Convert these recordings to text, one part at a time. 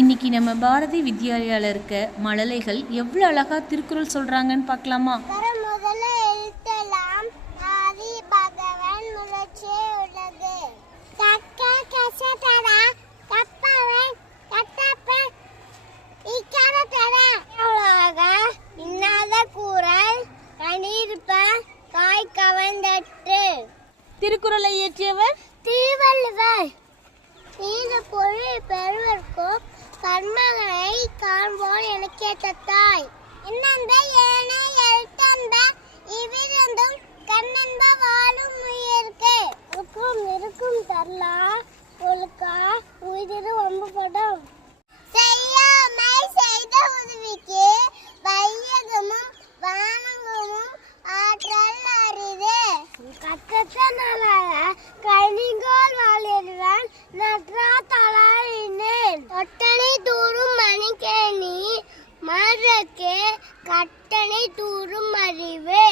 இன்னைக்கு நம்ம பாரதி வித்யாலயால இருக்க மழலைகள் எவ்வளவு அழகா திருக்குறள் சொல்றாங்கன்னு பார்க்கலாமா? முதல்ல எழுத்தலாம் ஆதி பகவன் முழச்சே உலகு கக்க கசடா கப்பவன் கட்டப்பன் இக்கரடா உலக இன்னாத கூறல் கனிர்ப்ப காய் கவந்தற்று. திருக்குறளை இயற்றியவர் திருவள்ளுவர். இந்த பொருள் பெறுவதற்கும் கர்மங்களை காண்போல் எனக்கே தத்தாய் என்னென்ப ஏனை எழுத்தன்ப இவ்விரண்டும் கண்ணன்ப வாழும் உயிர்க்கு இருக்கும் தரலா ஒழுக்கா உயிரிரு ஒம்புபடும் செய்யாமை செய்த உதவிக்கு வையகமும் வானகமும் ஆற்றல் அறிது கற்றனால கைனிகோல் வாழிடுவான் நற்றா தலாயினேன் ஒட்டனை தூரும் மணிக்கேணி மரக்கு கட்டணை தூரும் அறிவு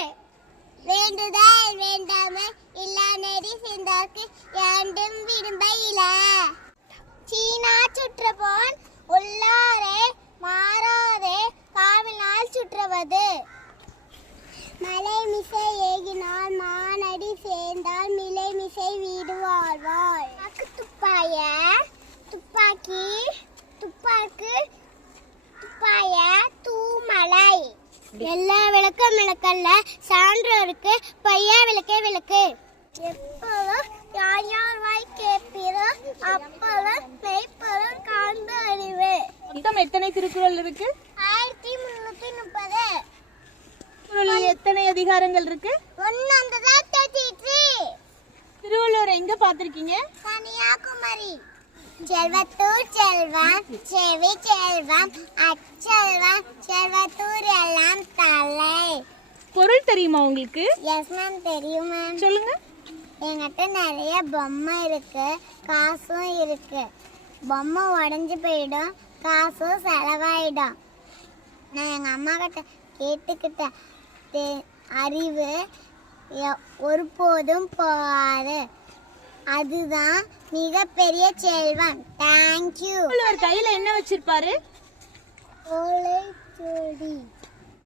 வேண்டுதல் வேண்டாமை இல்லா நெறி சென்றார்க்கு யாண்டும் விரும்ப இல சீனா சுற்றபோன் உள்ளாரே மாறாதே காவினால் சுற்றுவது மலை மிசை ஏகினால் மானடி சேர்ந்தால் மிலை மிசை வீடு வாழ்வாள் துப்பாய துப்பாக்கி துப்பாக்கு துப்பாய தூமலை எல்லா விளக்கும் விளக்கல்ல சான்றோருக்கு பையா விளக்கே விளக்கு எப்போதும் யார் யார் வாய் கேட்பீரோ அப்போதும் மெய்ப்பொருள் காண்பு அறிவு. மொத்தம் எத்தனை திருக்குறள் இருக்கு? 1330. எத்தனை அதிகாரங்கள் இருக்கு? திருவள்ளுவர் எங்க பாத்திருக்கீங்க? கன்னியாகுமரி. செல்வத்தூர் செல்வம் செவி செல்வம் அச்செல்வம் செல்வத்தூர் எல்லாம் தலை. பொருள் தெரியுமா உங்களுக்கு? எஸ் மேம் தெரியும் மேம். சொல்லுங்க. என்கிட்ட நிறைய பொம்மை இருக்கு, காசும் இருக்கு. பொம்மை உடஞ்சு போயிடும், காசும் செலவாயிடும். நான் எங்க அம்மா கிட்ட கேட்டுக்கிட்ட அறிவு ஒருபோதும் போகாது. அதுதான் மிகப்பெரிய செல்வம். தேங்க்யூ. கையில என்ன வச்சிருப்பாரு? ஓலை செடி.